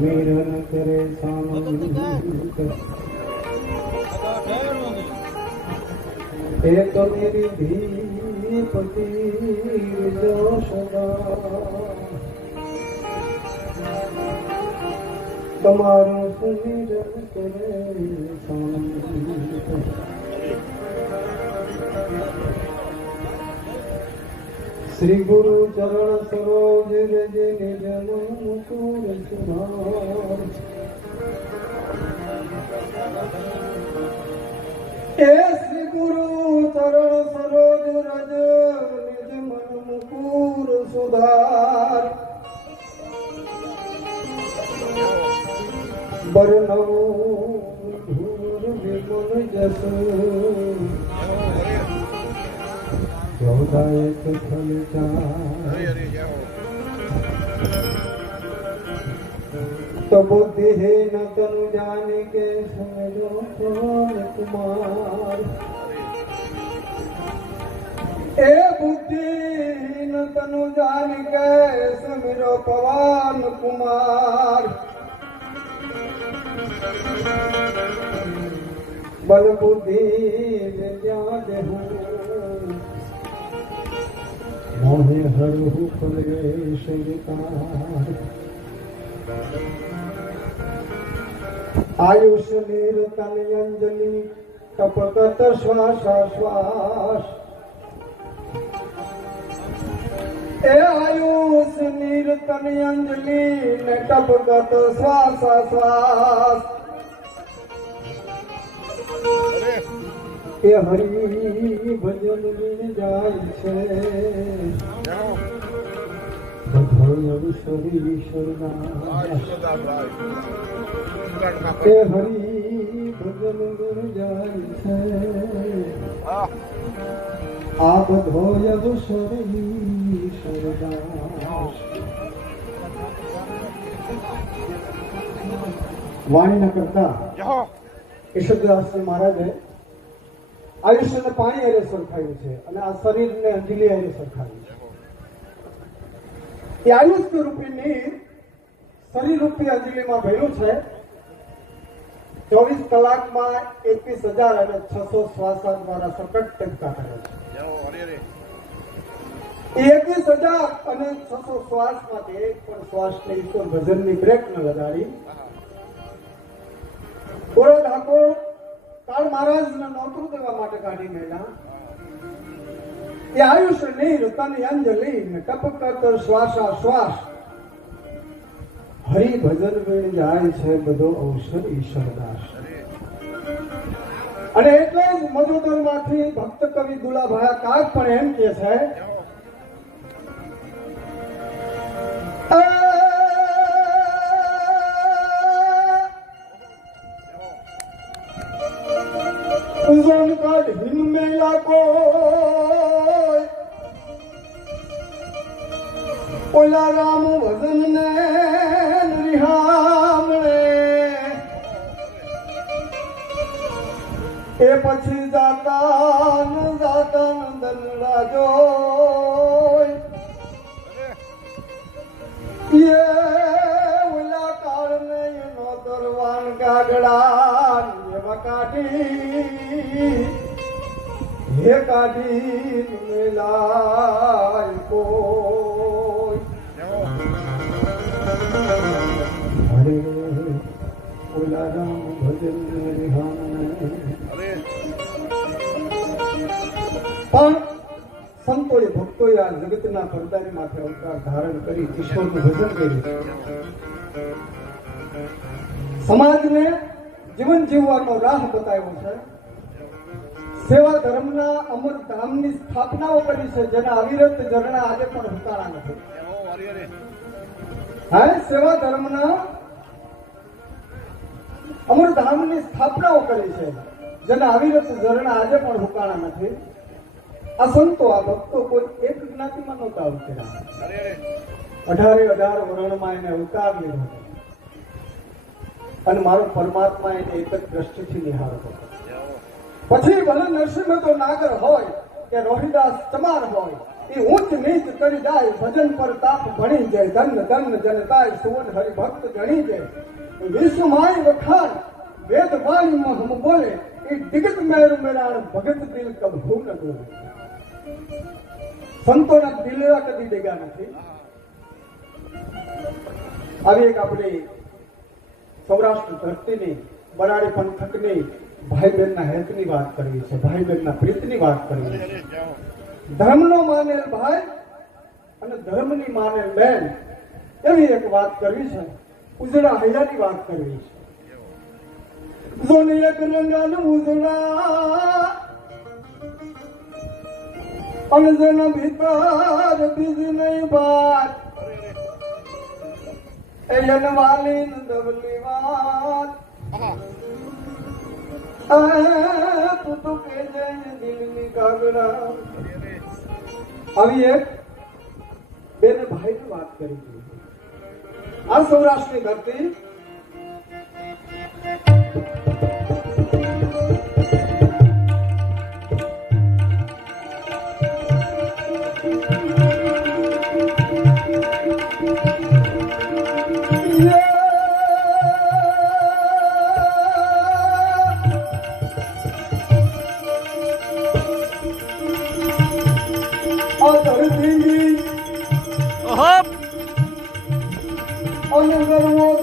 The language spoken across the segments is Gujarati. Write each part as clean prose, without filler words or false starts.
समीरन करे सामंत ये तो मेरी धीपति जो सदा तुम्हारो समीरन करे सामंत श्री गुरु चरण सरोज रज निज मुकुर सुधार श्री गुरु चरण सरोज रज निज मन मुकुर सुधार बरनऊ धूर विमल जस योदायक फलिता तो बुद्धि है न तनु जाने के समझो पवन कुमार ए बुद्धि न तनु जान के समझो पवन कुमार बल बुद्धि विद्या देहु मोहे हरहु फलेश विकार आयुष नीर तन अंजलि टपकत श्वास श्वास ए आयुष नीर तन अंजलि ने टपकत श्वास श्वास ए हरि भजन बिन जाय छे बधोय शरीर शरणागत ए हरि भजन बिन जाय छे आ बधोय शरीर शरणागत वाणी न करता ईश्वरदास महाराज आयुष्य ने पाणी हारे सरखाव्યું છે અને આ શરીરને અંજલિ હારે સરખાવ્યું છે એ આયુષ્ય રૂપી નીર શરીર રૂપી અંજલિમાં ભર્યું છે 24 કલાકમાં 21,600 શ્વાસ દ્વારા સતત ટપકા કરે છે 21,600 શ્વાસમાંથી એક પણ શ્વાસને ઈશ્વર ભજનની બ્રેક ન લગાડી પૂરો ઠાકોર काल महाराज ने नौतरू देवा माटे काढ़ी मेला ये आयुष नीर तन अंजलि ने टपकत श्वासा श्वास हरि भजन में जाय छे बधो अवसर ईश्वरदास अने एटले ज मधुदरमाथी भक्त कवि दुलाभाया काग पण एम के छे उजन काट हिन मेला को ओला राम भजन ने रिहामणे ए पछी जातान दन राजो ये ओला काल ने नो दरवान गागड़ा काटी ये काटी मिलाय को हरे ओला राम भजन पण संतोए भक्तोए आ जगतना परदारी माथे अवतार धारण करी ईश्वरનું ભજન કર્યું સમાજને जीवन जीवવાનો રાહ બતાવ્યો છે સેવા ધર્મના અમર ધામની સ્થાપનાઓ કરી છે જેના અવિરત ઝરણા આજે પણ હુંકારા નથી હા સેવા ધર્મના અમર ધામની સ્થાપનાઓ કરી છે જેના અવિરત ઝરણા આજે પણ હુંકારા નથી આ સંતો આ ભક્તો કોઈ એક જ્ઞાતિમાં નહોતા અવતર્યા 18 વર્ણમાં એને અવતાર લીધો અને મારો પરમાત્મા એને એક જ દ્રષ્ટિથી નિહાળતો પછી ભલે નરસિંહ તો નાગર હોય કે રોહિદાસ ચમાર હોય એ ઊંચ નીચ કરી જાય ભજન પર તાપ ભણી જાય ધન ધન જનતાય સુવન હરિભક્ત ગણી જાય વિશ્વમાય વખાણ વેદ વાણીમાં હમ બોલે એ દિગત મેર મેળાણ ભગત દિલ કભૂ ન ડોલે સંતોના દિલડા કદી ડેગા નથી આવી એક આપણી સૌરાષ્ટ્ર ધરતીની બરાડી પંથકની ભાઈ બહેનના હેતની વાત કરવી છે ભાઈ બહેનના પ્રીતની વાત કરવી છે ધર્મનો માનેલ ભાઈ અને ધર્મની માનેલ બહેન એવી એક વાત કરવી છે ઉજળા હૈયાની વાત કરવી છે જોને એક રંગાન ઉજળા અને જેના ભીતર બીજી નહીં વાત એ જનવાલી દવલી વાત તું તો કે જય દિલની કાગડા આવી એક બેન ભાઈની વાત કરી આ સૌરાષ્ટ્રની ધરતી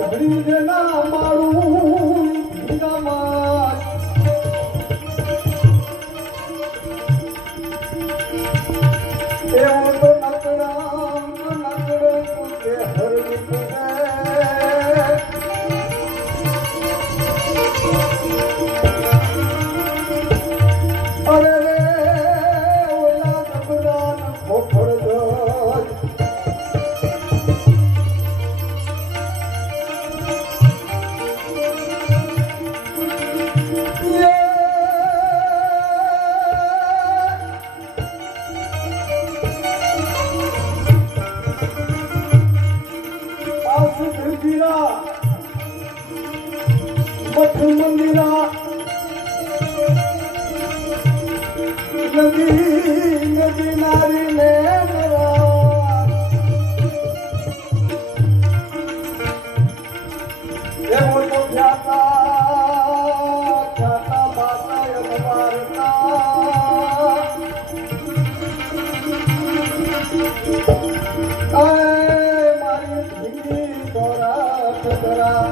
ધડી દેના મારું એવું તો નકડો કે હરવી અરે રે ઓલા જબરાન ખોખર મંદિરા નદી નારી ને એવો તો ખ્યાતા બાતા મારી જિંદગી દોરા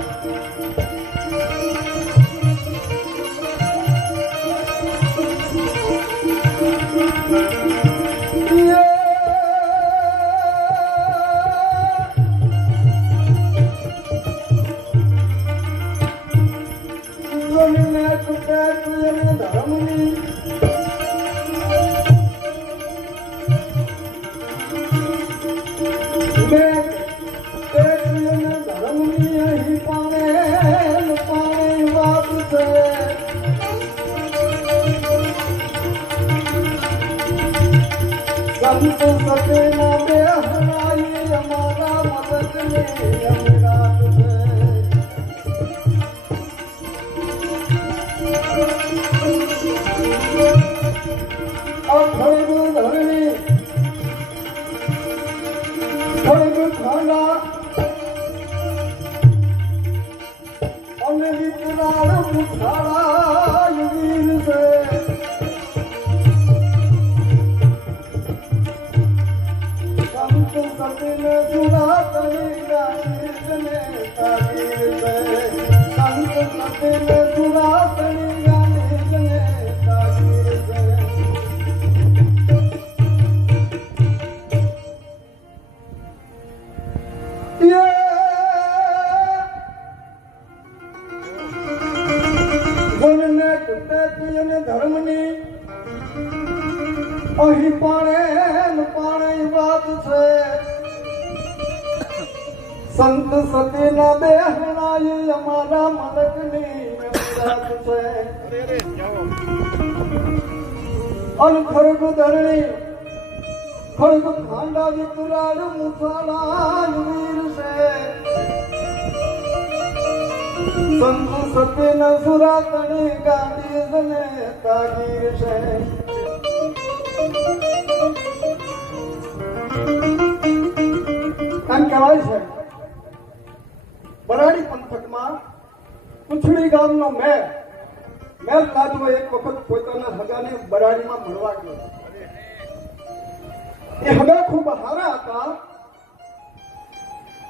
संत सतना बेहराई हमारा मदद में अमरात और खड़ग धरणी खड़ग खाना और विकराल मुखाड़ा वीर से सपने सुरा तनीरा निर्जने तागीर से संत सपने सुरा तनीरा निर्जने तागीर से ये गुणने कुत्ते पियने धर्मनी अही पाणे વાત છે સંત સતીના બેહણાઈ અમારા મલકની વાત છે અન ખરગ ધરણી ખરગ ખાંડા વિકરાળ મુસાળા વીર છે સંત સતીના સુરાતણી ગાંધી જને તાગીર છે કહેવાય છે બરાડી પંથકમાં કુછડી ગામનો મેર લાજવો એક વખત પોતાના હગાને બરાડીમાં મળવા ગયો. એ હગા ખૂબ હારા હતા.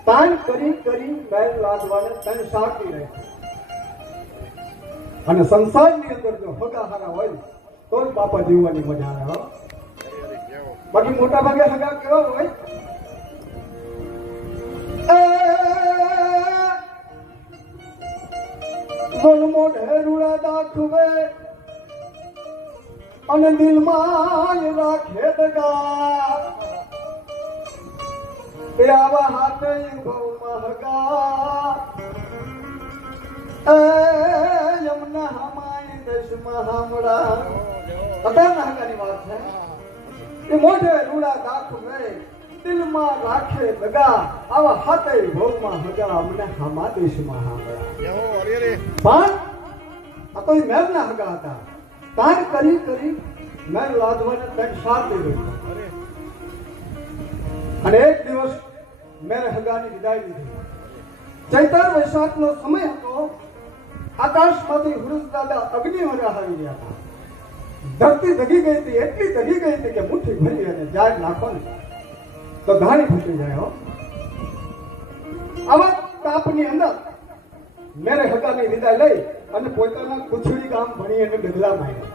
તાણ કરી મેર લાજવાને તન સાકી રહે. અને સંસારની અંદર જો હગા હારા હોય તો જ બાપા જીવવાની મજા આવે. બાકી મોટા ભાગે હગા કેવા હોય? જન્મો ઢેરુડા દાખવે અને દિલમાં રાખે દગા. એ આવા હાથે ભવમાં હગા યમના હમાય દશમાં હામડા. અત્યારના હગાની વાત છે. એ મોઢે રૂડા દાખવે દિલમાં રાખે દગા. આવા હાથે ભવમાં હગા અમને હામા દેશમાં હામડા. પણ આ તો મેરના હગા હતા. તાણ કરી મેર લાદવાને તક સાથ દીધો. અને એક દિવસ મેરે હગાની વિદાય લીધી. ચૈતર વૈશાખનો સમય હતો. આકાશમાંથી વૃષ દાદા અગ્નિ વરા આવી રહ્યા હતા. ધરતી ધગી ગઈ હતી. એટલી ધગી ગઈ હતી કે મુઠ્ઠી ભરી અને જાળ નાખો ને તો ઘાણી ફૂટી જાય. આવા તાપની અંદર મેરે હગાની વિદાય લઈ અને પોતાના કુછડી ગામ ભણી અને ડગલા માંડ્યા.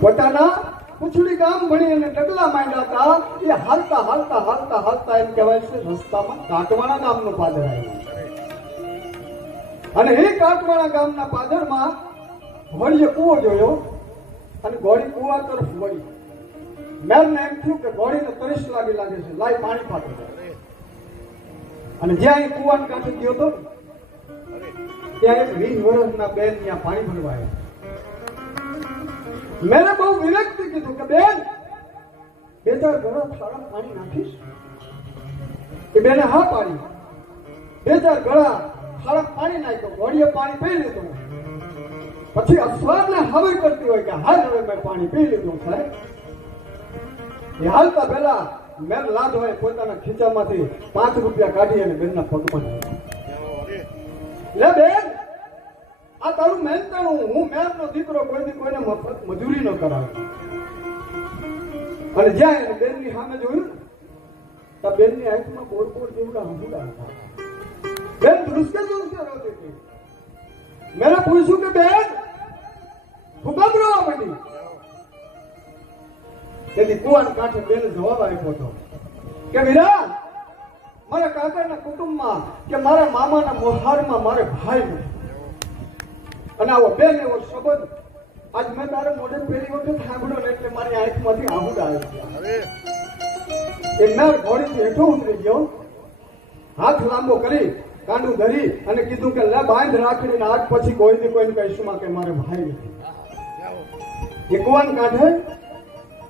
પોતાના કુછડી ગામ ભણી અને ડગલા માંડ્યા હતા. એ હાલતા એમ કહેવાય છે રસ્તામાં કાટવાણા ગામનો પાદર આવ્યો. અને એ કાટવાણા ગામના પાદરમાં ઘોડીએ કૂવો જોયો અને ઘોડી કૂવા તરફ વળી. મેરને એમ થયું કે ઘોડીને તરસ લાગે છે, લાઈ પાણી પાતો જાય. અને જ્યાં એ કૂવાને કાંઠે ગયો હતો ત્યાં એક 20 વર્ષના બેન ત્યાં પાણી ભરવા આવ્યા. મેં બહુ વિરક્તિ કીધું કે બેન 2-4 ઘડા થાળા પાણી નાખીશ? એ બેને હા પાડી. 2-4 ઘડા થાળા પાણી નાખ્યો. ઘોડીએ પાણી પી લીધું. પછી અસવારને ખબર કરતી હોય કે હાલ હવે મેં પાણી પી લીધું છે. એ હાલતા પહેલા મેર લાદવાએ પોતાના ખીચામાંથી 5 રૂપિયા કાઢી અને બેનના પગમાં નાખ્યા. લે બેન, આ તારું મહેનતાણું. હું મેરનો દીકરો કોઈને મફત મજૂરી ન કરાવે. અને જ્યાં એને બેનની સામે જોયું તો બેનની આંખમાં બોર જેવડા હંસુડા હતા. બેન ધ્રુસકે રોતી હતી. મેં પૂછ્યું કે બેન હુકમ રોવા માંડી? તેથી કુવાન કાંઠે બેને જવાબ આપ્યો હતો કે વીરા, મારા કાકાના કુટુંબમાં કે મારા મામાના મોહારમાં મારે ભાઈ નથી. અને આવો બેન એવો શબ્દ આજ મેં તારે મોઢે પહેલી વખત સાંભળ્યો ને એટલે મારી આંખમાંથી આહુડા આવી ગયા. એ મેં ઘોડીથી હેઠો ઉતરી ગયો. હાથ લાંબો કરી કાંડું ધરી અને કીધું કે લે બાંધ રાખડીને આજ પછી કોઈને કહીશું કે મારે ભાઈ નથી. એ કુવાન કાઢે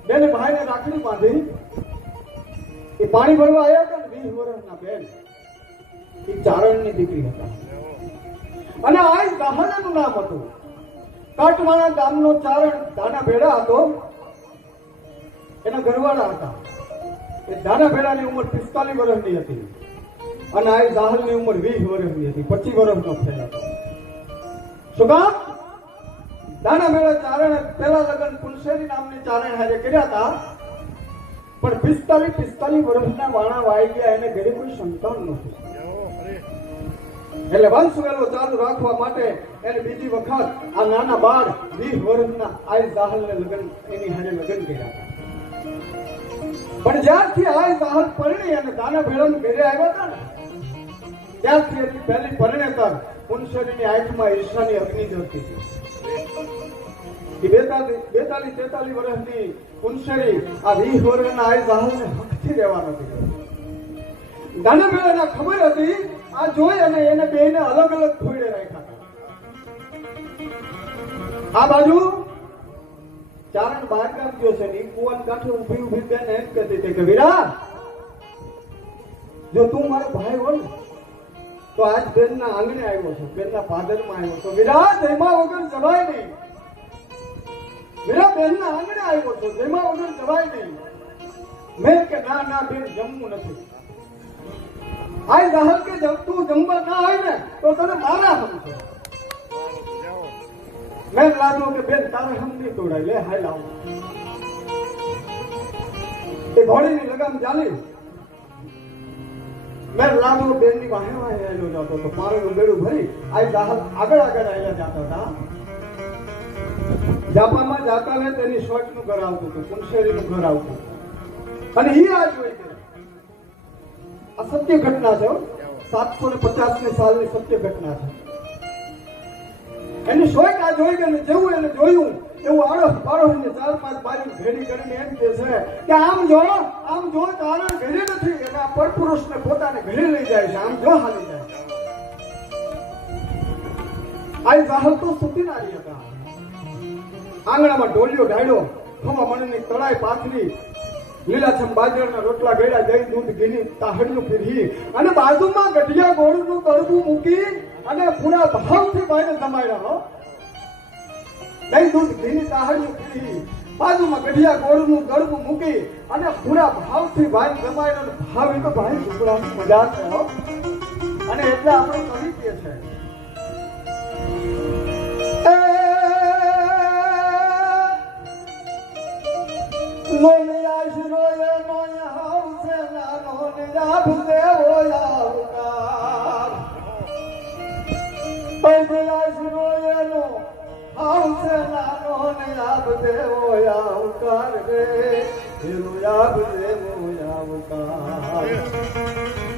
બેને ભાઈને રાખડી બાંધી. એ પાણી ભરવા આવ્યા હતા ને 20 વર્ષના બેન એ ચારણની દીકરી હતા. અને આ દાહનાનું નામ હતું. કાટવાણા ગામનો ચારણ દાના ભેડા હતો. એના ઘરવાળા હતા. એ દાના ભેડાની ઉંમર 45 વર્ષની હતી અને આ દાહલની ઉંમર 20 વર્ષની હતી. 25 વર્ષનો ફેર હતો. શું કામ? દાના ભેડા ચારણે પેલા લગ્ન પુલસેરી નામની ચારણ હારે કર્યા હતા. પણ 45 વર્ષના વાણા વાઈ ગયા. એને ઘરે કોઈ સંતાન નહોતું. એટલે વંશ વેલો ચાલુ રાખવા માટે એને બીજી વખત આ નાના બાળ 20 વર્ષના આઈ દાહલને લગ્ન એની હારે લગ્ન કર્યા હતા. પણ જ્યારથી આઈ દાહલ પરણી અને દાના ભેડાને ઘરે આવ્યા હતા ને ત્યારથી એની પહેલી પરિણેતર પુનસરીની આંખમાં ઈર્ષાની અગ્નિ જલતી હતી. 42-43 વર્ષની પુનસરી આ 20 વર્ષના આઈ દાહલને હકથી રહેવા નથી. દાના ભેડાને ખબર હતી આ જોઈ અને એને બેને અલગ અલગ થોડે રાખ્યા હતા. આ બાજુ ચારણ બહાર ગામ ગયો છે ને કુવાન કાંઠે ઉભી બેન એમ કહેતી હતી કે વીરા, જો તું મારો ભાઈ હોય તો આજ બેનના આંગણે આવ્યો છે, બેનના પાદરમાં આવ્યો તો વીરા જયમાં વગર જવાય નહીં. વીરા બેનના આંગણે આવ્યો છો, જયમાં વગર જવાય નહીં. મેં કે ના બેન જમવું નથી. આ જાહેર કે જब તું જમવા ના હોય ને તો તને મારા હમ છે. મેં લાગ્યો કે બેન તારે હમ નહીં તોડાય, લે હાલ આવ. એ ઘોડીની લગામ ચાલી. મેં લાગ્યો બેન ની વાહે વાહે આવેલો જતો તો પાણીનું બેડું ભરી આ જાહેર આગળ આવેલા જતા હતા. જાપામાં જાતા ને તેની શોટ નું ઘર આવતું હતું, કુંશેરી નું ઘર આવતું અને એ આ જોઈ ગયા. આ સત્ય ઘટના છે, 750 સાલની સત્ય ઘટના છે. એની શોટ આ જોઈ ગયા ને જેવું એને જોયું એવું આડોશ પાડોશની 4-5 બાજુ ભેડી કરીને એમ કે છે કે આમ જો તારણ ઘરે નથી, એના પરપુરુષને પોતાને ઘરે લઈ જાય છે, આમ જો હાલી જાય. આ જાહલ તો સુતી નારી હતા. આંગણામાં ઢોલિયો ઢાળ્યો, ખમા મણની તળાઈ પાથરી, લીલાછમ બાજરાના રોટલા ગળ્યા, દહીં દૂધ ઘીની તાહડીઓ પીરી અને બાજુમાં ગઢિયા ગોળનું તળબું મૂકી અને પૂરા ભાવથી ભાઈને જમાડ્યા. દહીં દૂધ ઘીની તાહડીઓ પીરી, બાજુમાં ગઢિયા ગોળનું તળબું મૂકી અને પૂરા ભાવથી ભાઈને જમાડ્યા. ભાવ એ તો ભાઈ ઢોકળાની મજા છે અને એટલે આપણે કહી દઈએ છે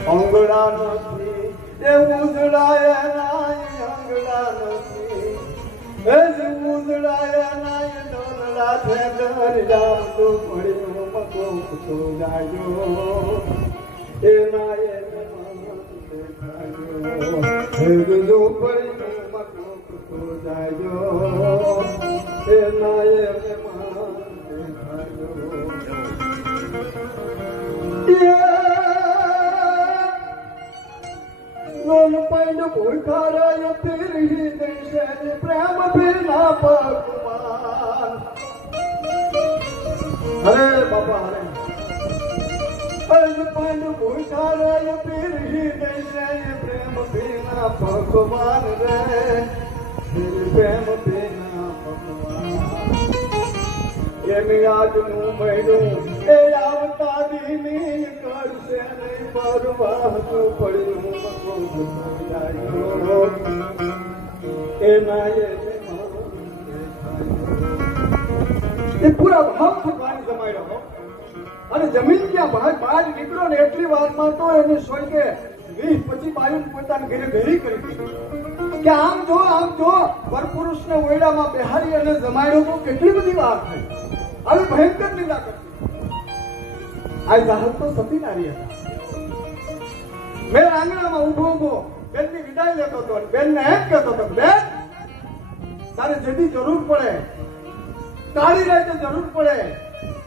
અંગડા નથી એ ઉજળાય નાય, અંગડા નથી એ ઉજળાય નાય, ડોલડા છે ડર જામ તો પડ્યો મકો તો જાજો એ નાય દેખાજો, એ જો પડ્યો મકો તો જાજો એ નાય पैंड भूखारा फिर ही देश प्रेम बिना पकवान. अरे बाबा अरे पैंड भूखारा फिर ही देश प्रेम बिना पकवान रे, प्रेम बिना पकवान એની આજનું મહિનું એ આવતા દીની કરશે નહીં પરવાહતું પડ્યું એના એ પૂરા ભાવથી પાણી જમાડ્યો અને જમીન ક્યાં બહાર નીકળ્યો ને એટલી વારમાં તો એને સ્વર્ગે 20-25 બાયું પોતાની ઘરે ભેરી કરી દીધી કે આમ જો પરપુરુષને ઓયડામાં બેહારી અને જમાડ્યો તો કેટલી બધી વાત થઈ. આવી ભયંકર લીલા કરતી. આ જાહલ તો સતી નારી હતા. મેં આંગણામાં ઉભો બેનની વિદાય લેતો હતો. બેનને એમ કહેતો હતો, બેન તારે જેથી જરૂર પડે, કાળી રાતે જરૂર પડે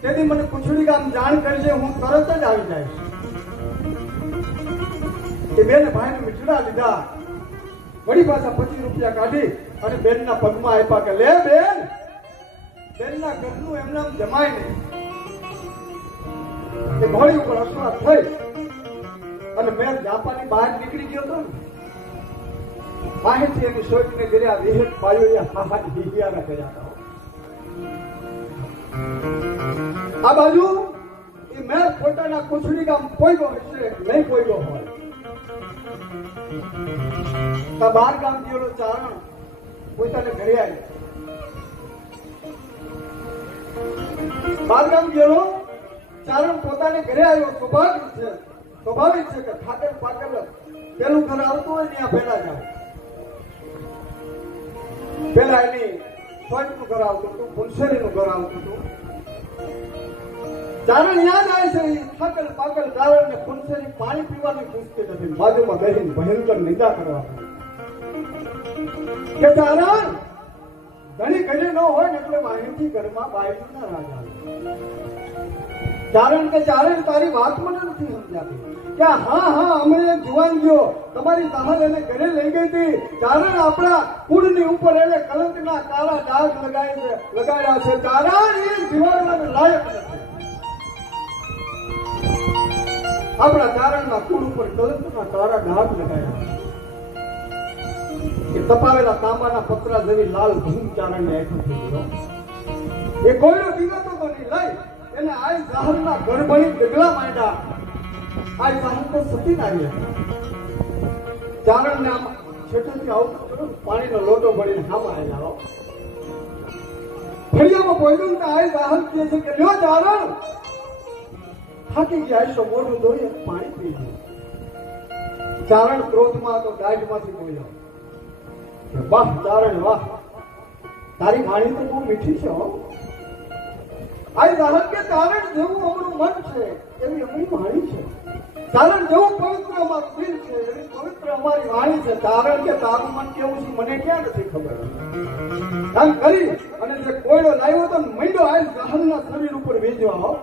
તેથી મને કુછડી ગામ જાણ કરજે, હું તરત જ આવી જઈશ. એ બેને ભાઈને મીઠડા લીધા, વળી પાછા 25 રૂપિયા કાઢી અને બેનના પગમાં આપ્યા કે લે બેન, બેનના ઘરનું એમનામ જમાય નહીં. એ ઘોડી ઉપર અસવાર થઈ અને મેં જાપાની બહાર નીકળી ગયો હતો. માહિતી એની સોચને કર્યા વિહેત પાયો હાહાટ હિહિયાના કર્યા હતા. આ બાજુ એ મેં પોતાના કુછડી ગામ પોઈગો હશે નહીં પોઈગો હોય. બાર ગામ ગયેલો ચારણ પોતાને ઘરે આવ્યો. બારગામ ગયેલો ચારણ પોતાને ઘરે આવ્યો. સ્વાભાવિક છે કે ઠાકર પાકર પેલું ઘર આવતું હોય ત્યાં પેલા જાય. પેલા એની સ્વર્ગનું ઘર આવતું હતું, ફુલસરીનું ઘર આવતું હતું. ચારણ યાદ આવે છે ઠાકર પાકર ચારણ ને ફુલસરી પાણી પીવાની પૂછતી નથી. બાજુમાં બેસીને ભયંકર નિંદા કરવા કે ચારણ ઘણી ઘરે ન હોય ને એટલે માહિતી ઘરમાં બાયનું ના રાજ આવે. ચારણ કે ચારણ તારી વાત મને નથી સમજાતી કે હા અમે જુવાન ગયો તમારી સહાર એને ઘરે લઈ ગઈ હતી. ચારણ આપણા કુળની ઉપર એને કલંકના કાળા ડાઘ લગાડ્યા છે. ચારણ એ જીવનના લાયક નથી. આપણા ચારણના કુળ ઉપર કલંકના કાળા ડાઘ લગાવ્યા. એ તપાવેલા તાંબાના પતરા જેવી લાલ ભૂમ ચારણને આંખું થઈ ગયો. એ કોઈનો દીકરો તો નહીં લઈ એને આ જાહરના ગરબણી ડગલા માંડ્યા. આ જાહર તો સતી નારી હતા. ચારણને આમ છેટેથી આવતો પાણીનો લોટો ભરીને હામાં આવ્યા. ફળિયામાં પહોંચ્યું કે આ જાહર કહે છે કે લ્યો ચારણ થાકી ગયા છો, મોઢું ધોઈ પાણી પી ગયું. ચારણ ક્રોધમાં તો દાઢમાંથી બોલ્યો, વાહ ચારણ વાહ, તારી વાણી તો બહુ મીઠી છે હો. આ જાહર કે ચારણ જેવું અમારું મન છે એવી અમારી વાણી છે. ચારણ જેવું પવિત્ર અમારું દિલ છે એવી પવિત્ર અમારી વાણી છે. ચારણ કે તારું મન કેવું છે મને ક્યાં નથી ખબર. આમ કરી અને જે કોયડો લાવ્યો તો મંડ્યો આ જાહરના શરીર ઉપર વેચવા.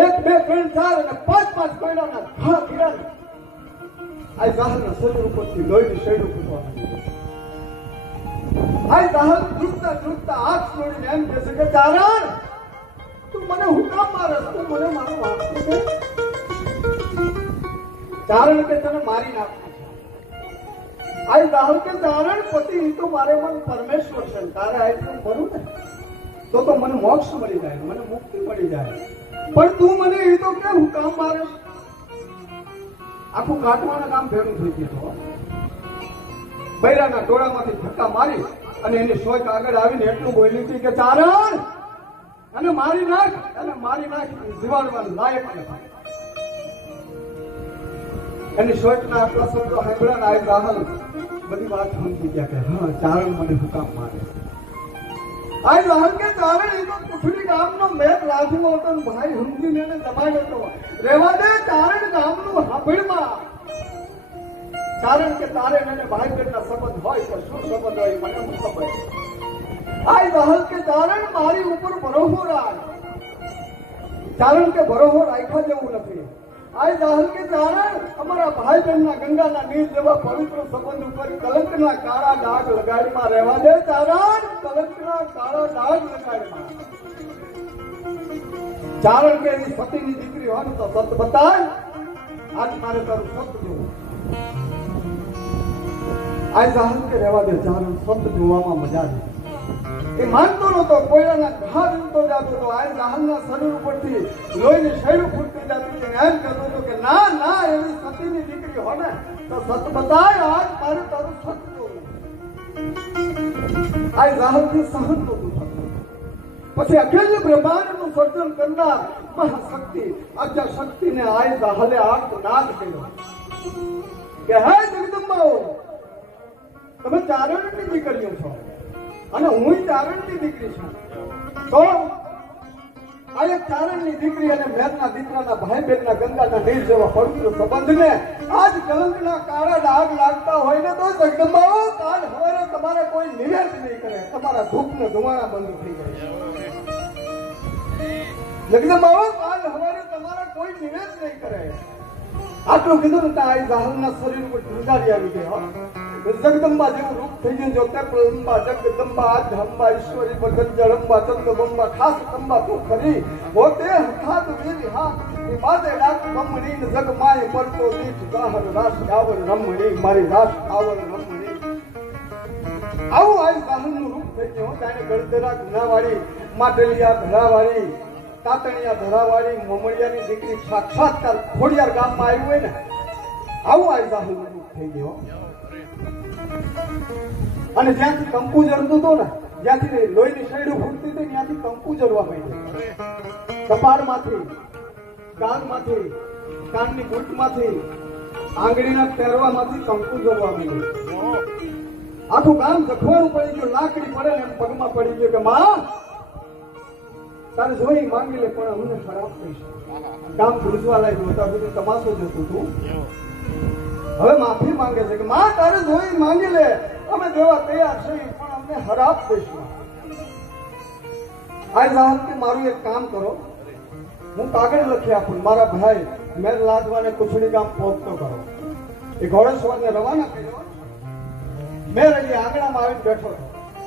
1 2 3 4 અને 5 કોયડાના ઘા પીડા આ જાહરના શરીર ઉપરથી લોહીની શેડું ફૂટવા માંડ્યું. આ જાહર ડૂબતા ડૂબતા હાથ છોડીને એમ કહે છે કે ચારણ તું મને હુકામ મારસ, તું મને મારો વાંક છે. ચારણ કે તને મારી નાખું છે. આ જાહર કે ચારણ પતિ તો મારે મન પરમેશ્વર છે, તારે આ તો ભરું ને તો મને મોક્ષ મળી જાય, મને મુક્તિ મળી જાય. પણ તું મને એ તો કે હુકામ મારસ. આખું કાટવાના કામ ભેગું થઈ ગયું. બૈરાના ટોળામાંથી ધક્કા મારી અને એની સોચ આગળ આવીને એટલું બોલી હતી કે ચારણ અને મારી નાખ, અને મારી નાખ જીવાડવાનું લાયક નથી. એની સોચના આટલા શબ્દો સાંભળ્યા ને આ જાહર બધી વાત સમજી ગયા કે હા ચારણ મને હુકામ મારે. આ જાહર કે ચારણ એ તો કુઠડી ગામનો મેઘ લાજવો હતો, ભાઈ સમજીને એને દબાડ્યો હતો. રેવા દે ચારણ ગામનું હાંભળમાં. ચારણ કે તારે એને ભાઈ બહેનના સંબંધ હોય તો શું સંબંધ હોય મને ખબર. આ જાહર કે ચારણ મારી ઉપર ભરોસો રાખ. ચારણ કે ભરોસો રાખ્યા જેવું નથી. આ જાહર કે ચારણ અમારા ભાઈ બહેનના ગંગાના નીર જેવા પવિત્ર સંબંધ ઉપર કલંકના કાળા ડાઘ લગાડીમાં રહેવા દે. ચારણ કલંકના કાળા ડાઘ લગાડીમાં. ચારણ કે એની સતીની દીકરી હોય તો સત બતાય. આજ મારે તારું સત જોવું. આ જાહર કે રહેવા દે ચારણ, સત જોવામાં મજા નથી. એ માનતો નતો, કોયડાના ઘા વિનતો જતો હતો. આ જાહરના શરીર ઉપરથી લોહીની શેડું ફૂટતી જતી હતી. એમ કહેતો હતો કે ના ના એવી સતીની દીકરી હોય ને તો સત બતાય, આજ મારે તારું સત જોવું. આ જાહરથી સહન નતું થતું. પછી અખિલ બ્રહ્માંડનું સર્જન કરનાર મહાશક્તિ આદ્યા શક્તિને આ જાહરે આર્તનાદ કર્યો કે હે જગદંબાઓ, તમે ચારણની દીકરીઓ છો અને હું ચારણની દીકરી છું. તો આ એક ચારણની દીકરી અને મેરના દીકરાના ભાઈ બહેનના ગંગાના નીર જેવા પવિત્ર સંબંધને આજ કલંકના કાળા ડાઘ લાગતા હોય ને તો જગદંબાઓ કાલ હવે તમારે કોઈ નિવેદ નહીં કરે. તમારા ધૂપને ધુમાડા બંધ થઈ જાય. જગદંબાઓ કાલ હવે તમારા કોઈ નિવેદ નહીં કરે. આટલું કીધું ને ત્યાં આ જાહરના શરીર ઉપર ધ્રુજારી આવી ગઈ. જગદંબા જેવું રૂપ થઈ ગયું. જો પ્રલંબા જગદંબા આધંબા ઈશ્વરી બગન જળંબા ચંદ્રબંબા ખાસ કંબા તું ખરી હોતે હાથ વેરી હા એ બાદે ડાક બમણી જગ માય પડતો દીઠ ગાહર રાસ આવર રમણી મારી રાસ આવર રમણી. આવું આ જાહરનું રૂપ થઈ ગયું. જાણે ગળદરા ગુનાવાળી, માટલિયા ધરાવાળી, તાતણિયા ધરાવાળી, મોમડિયાની દીકરી સાક્ષાત્કાર ખોડિયાર ગામમાં આવ્યું હોય ને આવું આ જાહરનું રૂપ થઈ ગયું. અને જ્યાંથી કંકુ જરતું હતું ને, જ્યાંથી લોહીની શેડું ફૂટતી હતી ત્યાંથી કંકુ જરવા માંડ્યું. કપાળમાંથી, ગાલમાંથી, કાનની બૂટમાંથી, આંગળીના પહેરવામાંથી કંકુ જરવા માંડ્યું. આખું ગામ જખવાનું પડી ગયું. લાકડી પડે ને પગમાં પડી ગયું કે માં તારે જોઈ માંગી લે પણ અમને ખરાબ થઈશ. ગામ ભૂજવા લાગ્યું. ત્યાં સુધી તમાશો જોતું હતું. હવે માફી માંગે છે કે માં તારે જોઈ માંગી લે, અમે જોવા તૈયાર છીએ પણ અમને હરાપ દઈશું. આ જાહર કે મારું એક કામ કરો, હું કાગળ લખી આપું, મારા ભાઈ મેર લાદવાને કુછડી ગામ પહોંચતો કરો. એ ઘોડેશ્વરને રવાના કર્યો. મેર હજી આંગણામાં આવીને બેઠો હતો.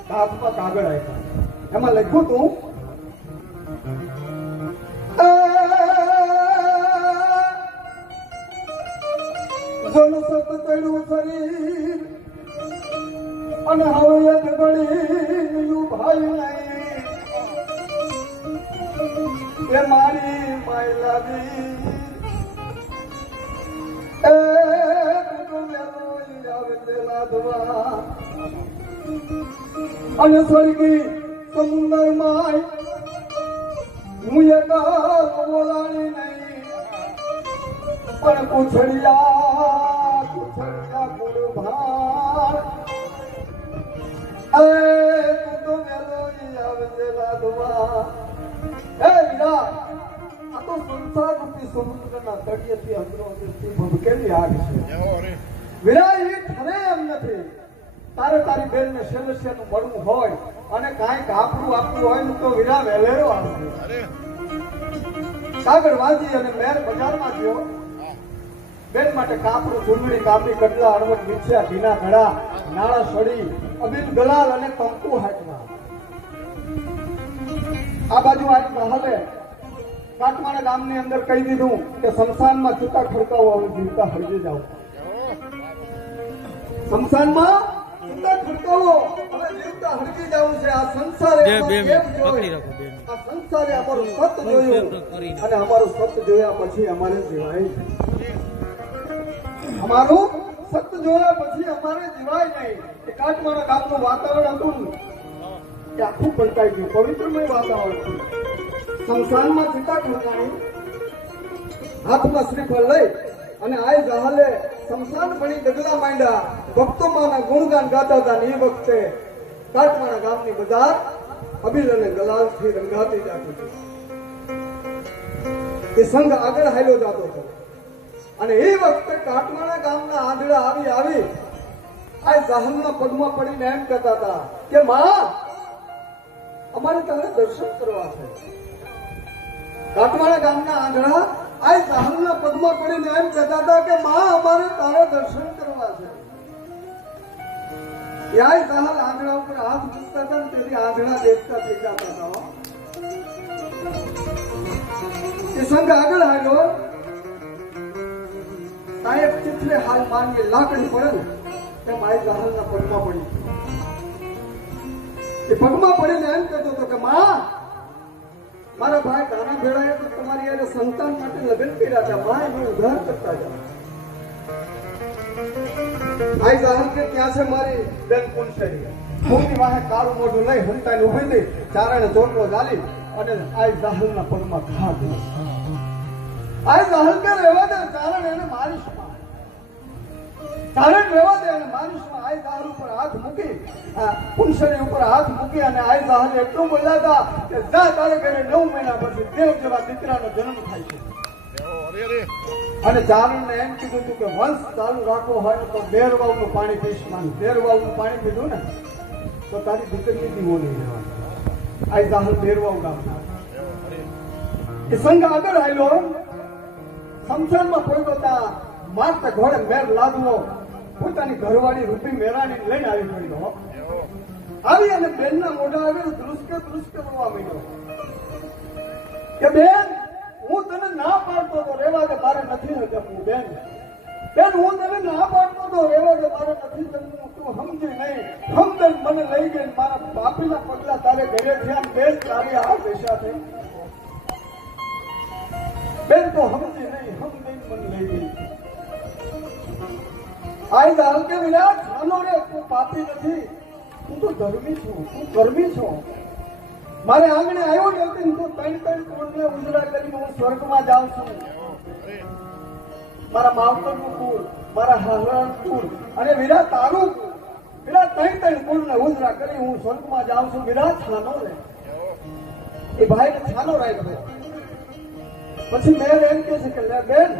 હાથમાં કાગળ આપ્યા. એમાં લખ્યું તું જન સત ચડ્યું શરીર અને હવે એક ગળી ભાઈ નહીં એ મારી માય લાવી એ લાદવા અને સ્વર્ગી સમુદર માય હું એક બોલાણી નહીં પણ પૂછડિયા ગુણ ભાર એ તું તો મેલો આવે લાદવા હે વીરા આ તો સંસાર રૂપી સમુદ્રના તળિયેથી અંદરોથી ભભકેલી આગ છે વીરા એ ઠરે એમ નથી તારે તારી બેન ને સેલસિયાનું મળવું હોય અને કાંઈક આપણું આપવું હોય તો વીરા વેલેરો આવશે કાગળ વાજી અને મેર બજારમાં ગયો બેન માટે કાપડું ચૂંદડી કાપડી કટલા અરવટ વિછ્યા ભીના ઘડા નાળા સડી અબીલ ગલાલ અને કંકુ હાથમાં આ બાજુ આવી હાલે કાટમાળા ગામની અંદર કહી દીધું કે શમશાનમાં ચૂતા ખડકાવો હવે જીવતા હળગી જાઓ શમશાનમાં ચૂતા ખડકાવો હવે જીવતા હળગી જવું છે આ સંસારે આ સંસારે અમારું સત જોયું અને અમારું સત જોયા પછી અમારે જીવાય અમારું સત જોયા પછી અમારે જીવાય નહીં એ કાટમાળા ગામનું વાતાવરણ હતું કે આખું પલટાઈ ગયું પવિત્રમય વાતાવરણ હતું શમશાનમાં ચિતા ખડકાણી હાથમાં શ્રીફળ લઈ અને આય જહાલે શમશાન ભણી ડગલા માંડ્યા ભક્તોમાંના ગુણગાન ગાતા હતા એ વખતે કાટમાળા ગામની બજાર અબીલ અને ગલાલથી રંગાતી જતી હતી એ સંઘ આગળ હાલ્યો જતો હતો અને એ વખતે કાટમાળા ગામના આંધળા આવી આ જહાલના પગમાં પડીને એમ કહેતા હતા કે માં અમારે તારે દર્શન કરવા છે કાટમાળા ગામના આંધળા આ જહાલના પગમાં પડીને એમ કહેતા હતા કે માં અમારે તારે દર્શન કરવા છે યાય જહાલ આંધળા ઉપર હાથ મૂકતા હતા ને તેથી આંધળા દેખતા થઈ જતા હતા એ સંઘ આગળ આવ્યો સાહેબ ચિત્રે હાલ માનવી લાકડી પડે તેમ આ જહાલના પગમાં પડી એ પગમાં પડીને એમ કહેતો હતો કે માં મારા ભાઈ ગાના ભેળાએ તો તમારી યારે સંતાન માટે લગ્ન કર્યા હતા માં એનો ઉદ્ધાર કરતા હતા આ જહાલ કે ક્યાં છે મારી બેન પુનસરી ભૂમિ વાહે કાળું મોઢું લઈ હંતાઈને ઉભી થઈ ચારણે ચોટલો ચાલી અને આ જહાલના પગમાં ઘા દે આ જહાલ કે રહેવા દે ચારણ એને મારીશ ચારણ રહેવા દે અને મારીશમાં આ જહાલ ઉપર હાથ મૂકી પુનસરી ઉપર હાથ મૂકી અને આ જહાલ એટલું બોલ્યા હતા કે જા તારે ઘરે 9 મહિના પછી દેવ જેવા દીકરાનો જન્મ થાય છે અને ચારણને એમ કીધું હતું કે વંશ ચાલુ રાખવો હોય તો બેરવાવનું પાણી પીશ માન બેરવાવનું પાણી પીધું ને તો તારી દીકરીની દીવો નહીં રહેવાની આ જહાલ બેરવાવ ગામના એ સંઘ આગળ આવેલો શમશાનમાં પડતો હતા મારતા ઘોડે મેર લાદવો પોતાની ઘરવાળી રૂપી મેરાની લઈને આવી પડ્યો આવી અને બેનના મોઢા આગળ ધ્રુસકે રોવા માંડ્યો કે બેન હું તને ના પાડતો તો રેવા દે મારે નથી જમવું બેન હું તને ના પાડતો તો રેવા દે મારે નથી જમવું તું સમજી નહીં હમદન મને લઈ ગઈ મારા બાપીના પગલા તારે ઘરે થયા બેન તારી આ દિશા થઈ બેન તો સમજી નહીં હમદન મને લઈ ગઈ આઈ દાલ કે વિરાટ ચાલો રે તું પાપી નથી તું તો ધર્મી છું તું કર્મી છો મારે આંગણે આવ્યો ને તું 3 કુળને ઉજળા કરીને હું સ્વર્ગમાં જાઉં છું મારા માવતરનું કુળ મારા હાહરાનું કુળ અને વિરાટ તારું વિરાટ 3 કુળને ઉજળા કરી હું સ્વર્ગમાં જાઉં છું વિરાટ છાનો રે એ ભાઈને છાનો રાખ્યો પછી મેં એમ કે છે કે લે બેન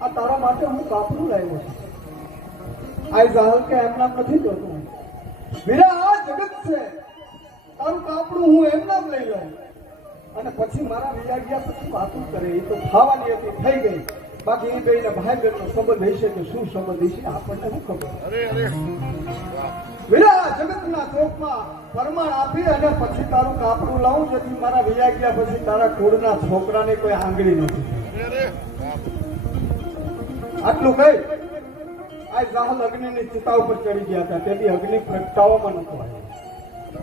આ તારા માટે હું કાપડું લાવ્યો છું આ જહાલ કે એમના નથી જોતું વીરા આ જગત છે તારું કાપડું હું એમના જ લઈ લઉં અને પછી મારા વિયાગ્યા પછી વાતું કરે એ તો ખાવાની હતી થઈ ગઈ બાકી એ બેને ભાઈ બહેનનો સંબંધ હશે કે શું સંબંધ હશે આપણને શું ખબર વીરા જગતના ચોકમાં પરમાણ આપી અને પછી તારું કાપડું લાવું જેથી મારા વિયાગ્યા પછી તારા કુળના છોકરાને કોઈ આંગળી નથી આટલું કઈ આ જાહલ અગ્નિની ચિતા ઉપર ચડી ગયા હતા, તેથી અગ્નિ પ્રગટાવવામાં નતો આવ્યો.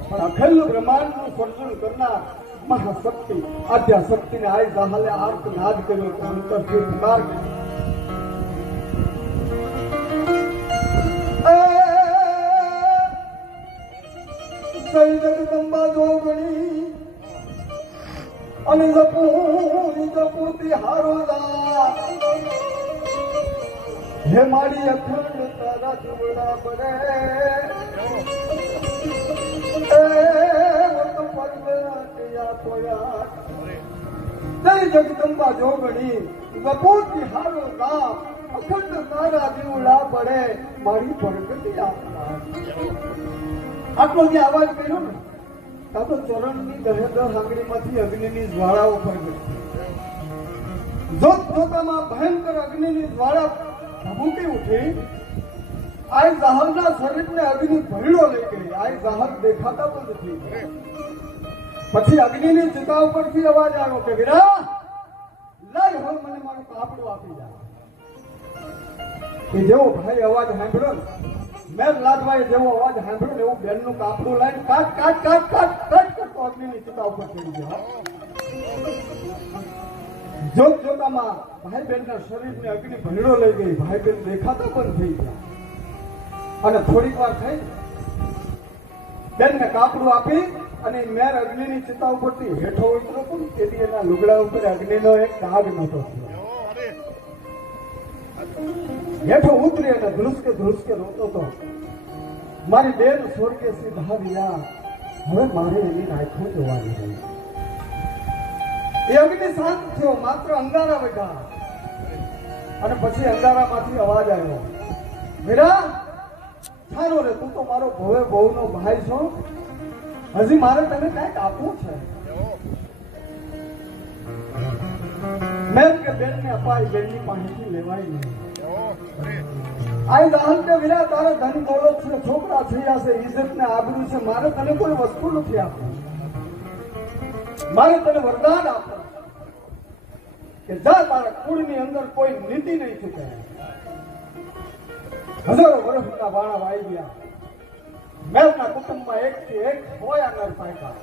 પણ અખિલ બ્રહ્માંડનું સર્જન કરનાર મહાશક્તિ આદ્યા શક્તિને આ જાહલે આર્તનાદ કર્યો તો અંતરથી પુકાર જય જગદંબા જોગણી અને જપૂતી હારો હે મારી અખંડ તારા જોડા બરે જય જગદંબા જોગણી જપૂતી હારો અખંડ તારા જીવડા બળે મારી પ્રગતિ આપના. આટલો જે અવાજ કર્યો ને તા તો ચરણની દહેદર આંગળીમાંથી અગ્નિની જ્વાળાઓ ફરગઈ. જોત જોતામાં ભયંકર અગ્નિની જ્વાળા ભભૂકી ઉઠી. આ જાહલના શરીરને અગ્નિ ભરડો લઈ ગઈ. આ જાહલ દેખાતા પણ નથી. પછી અગ્નિની ચિતા ઉપરથી અવાજ આવ્યો કે વીરા લઈ હવે મને મારું કાપડું આપી જા. એ જેવો ભાઈ અવાજ સાંભળ્યો ને મેં લાદભાઈ જેવો અવાજ સાંભળ્યો ને એવું બેનનું કાપડું લઈને કાટ કાટ કાટ કાટ કાટ કરતો અગ્નિની ચિતા ઉપર ચડી ગયો. જોત જોતામાં ભાઈ બહેનના શરીરને અગ્નિ ભંડો લઈ ગઈ. ભાઈ બહેન દેખાતા પણ થઈ ગયા. અને થોડીક વાર થઈ બેનને કાપડું આપી અને મેર અગ્નિની ચિતા ઉપરથી હેઠો ઉતરો પણ તેથી એના લુગડા ઉપર અગ્નિનો એક દાગ નહોતો થયો. હેઠો ઉતરી અને ધ્રુસકે રોતો હતો. મારી બેન સ્વર્ગે સીધાવ્યા. હવે મારે એની આંખો જોવાની રહી. એ અગ્નિ શાંત થયો. માત્ર અંગારા બેઠા અને પછી અંગારામાંથી અવાજ આવ્યો, વીરા સારો રે, તું તો મારો ભવે બહુનો ભાઈ છો. હજી મારે તને કઈક આપવું છે. મેં કે બેનને અપાય, બેનની પાસેથી લેવાય નહીં. આ જાહલ કે વીરા તારે ધન દોલત છે, છોકરા થયા છે, ઇજ્જત ને આબરૂ છે. મારે તને કોઈ વસ્તુ નથી આપવું. મારે તને વરદાન આપવું કે જા તારા કુળની અંદર કોઈ નીતિ નહીં ચૂકે. હજારો વર્ષના વાણા વાઈ ગયા. મેલના કુટુંબમાં એકથી એક હોયા નર પાક્યા.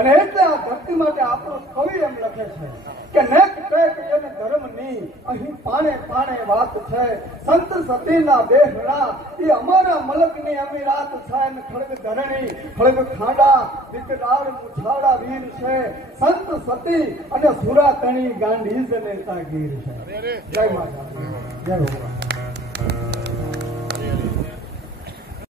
અને એટલે આ ધરતી માટે આપણો કવિ એમ લખે છે કે નેક ટેક એને ધર્મની અહીં પાણે પાણે વાત છે. સંત સતીના બેહણા એ અમારા મલકની અમીરાત છે. ખડગ ધરણી ખડગ ખાડા દીકરાળ મુછાડા વીર છે. સંત સતી અને સુરાતણી ગાંધી જ નેતા ગીર છે. જય માતા જય ભગવાન.